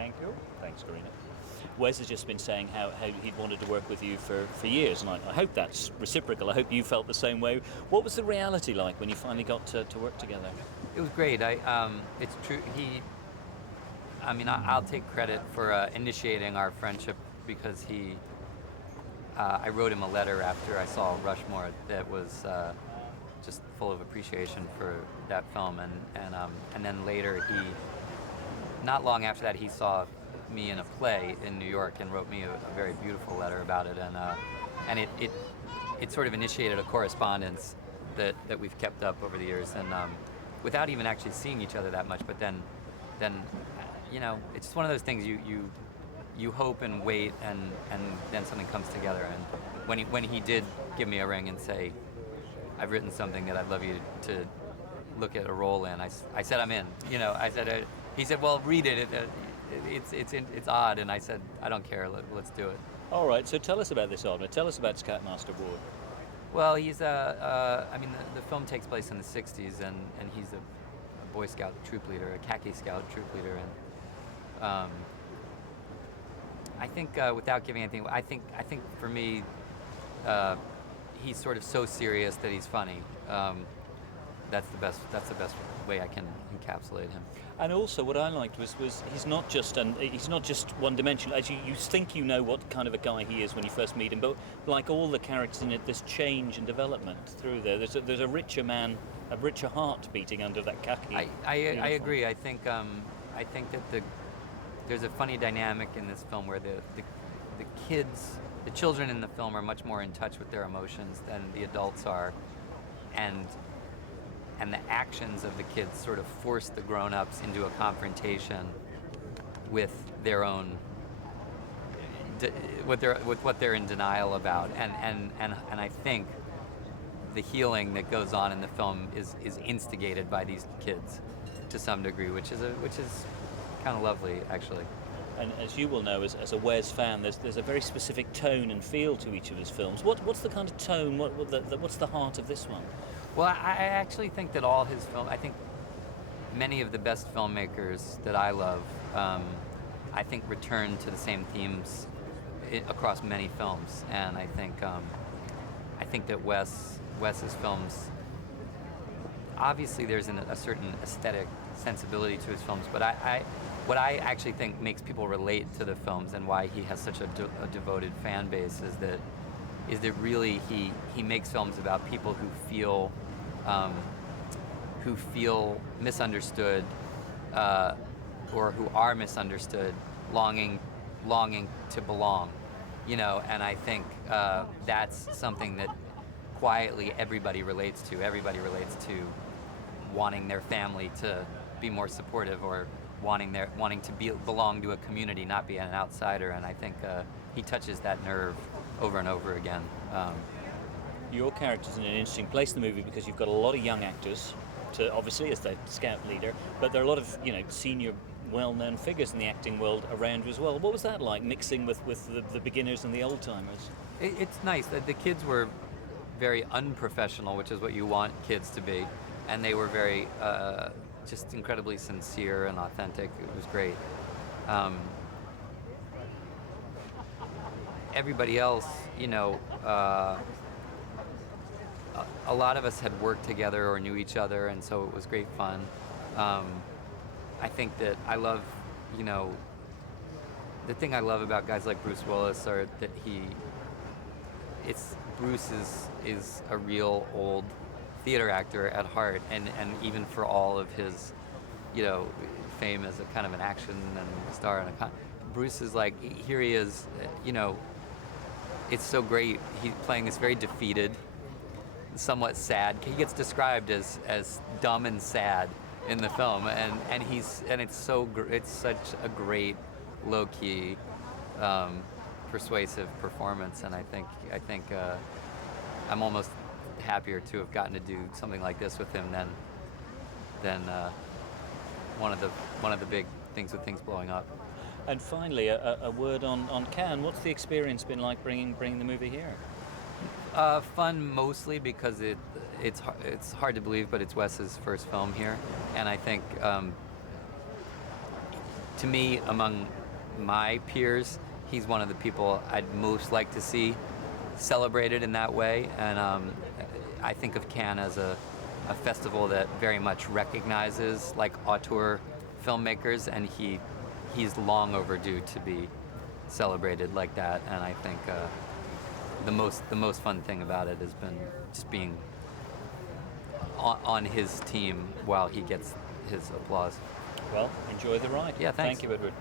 Thank you. Thanks, Karina. Wes has just been saying how he'd wanted to work with you for years, and I hope that's reciprocal. I hope you felt the same way. What was the reality like when you finally got to work together? It was great. It's true. I'll take credit for initiating our friendship because I wrote him a letter after I saw Rushmore that was just full of appreciation for that film, and then later not long after that, he saw me in a play in New York and wrote me a very beautiful letter about it, and it sort of initiated a correspondence that we've kept up over the years, and without even actually seeing each other that much. But then it's just one of those things you hope and wait, and then something comes together. And when he did give me a ring and say, "I've written something that I'd love you to look at a role in," I said, "I'm in." He said, "Well, read it. It's odd," and I said, "I don't care. Let's do it." All right. So tell us about this honor. Tell us about Scoutmaster Ward. Well, he's the film takes place in the '60s, and he's a Boy Scout troop leader, a khaki Scout troop leader, and I think without giving anything, I think for me, he's sort of so serious that he's funny. That's the best way I can encapsulate him. And also, what I liked was he's not just one dimensional. As you think you know what kind of a guy he is when you first meet him, but like all the characters in it, there's change and development through there. There's a richer man, a richer heart beating under that khaki. I agree. I think that there's a funny dynamic in this film where the children in the film are much more in touch with their emotions than the adults are, and the actions of the kids sort of force the grown-ups into a confrontation with their own, with what they're in denial about, and I think the healing that goes on in the film is instigated by these kids to some degree, which is kind of lovely, actually. And as you will know, as a Wes fan, there's a very specific tone and feel to each of his films. What's the kind of tone? What's the heart of this one? Well, I actually think that all his films, I think many of the best filmmakers that I love, I think return to the same themes across many films, and I think that Wes's films, obviously there's a certain aesthetic sensibility to his films, but what I actually think makes people relate to the films and why he has such a devoted fan base is that really he makes films about people who feel misunderstood, or who are misunderstood, longing to belong, and I think that's something that quietly everybody relates to. Everybody relates to wanting their family to be more supportive, or wanting to belong to a community, not be an outsider, and I think he touches that nerve over and over again. Your character's in an interesting place in the movie because you've got a lot of young actors, obviously as the scout leader, but there are a lot of senior, well-known figures in the acting world around you as well. What was that like, mixing with the beginners and the old-timers? It's nice. The kids were very unprofessional, which is what you want kids to be, and they were very just incredibly sincere and authentic. It was great. Everybody else, a lot of us had worked together or knew each other, and so it was great fun. I think that I love, the thing I love about guys like Bruce Willis are that Bruce is a real old theater actor at heart, and even for all of his, fame as a kind of an action and star, Bruce is like, here he is, it's so great. He's playing this very defeated, somewhat sad. He gets described as dumb and sad in the film, and it's such a great low key, persuasive performance, and I think I'm almost happier to have gotten to do something like this with him than one of the big things with things blowing up. And finally, a word on Cannes. What's the experience been like bringing the movie here? Fun mostly because it's hard to believe, but it's Wes's first film here, and I think to me, among my peers, he's one of the people I'd most like to see celebrated in that way. And I think of Cannes as a festival that very much recognizes like auteur filmmakers, and he's long overdue to be celebrated like that. And I think the most fun thing about it has been just being on his team while he gets his applause. Well, enjoy the ride. Yeah, thanks. Thank you, Edward.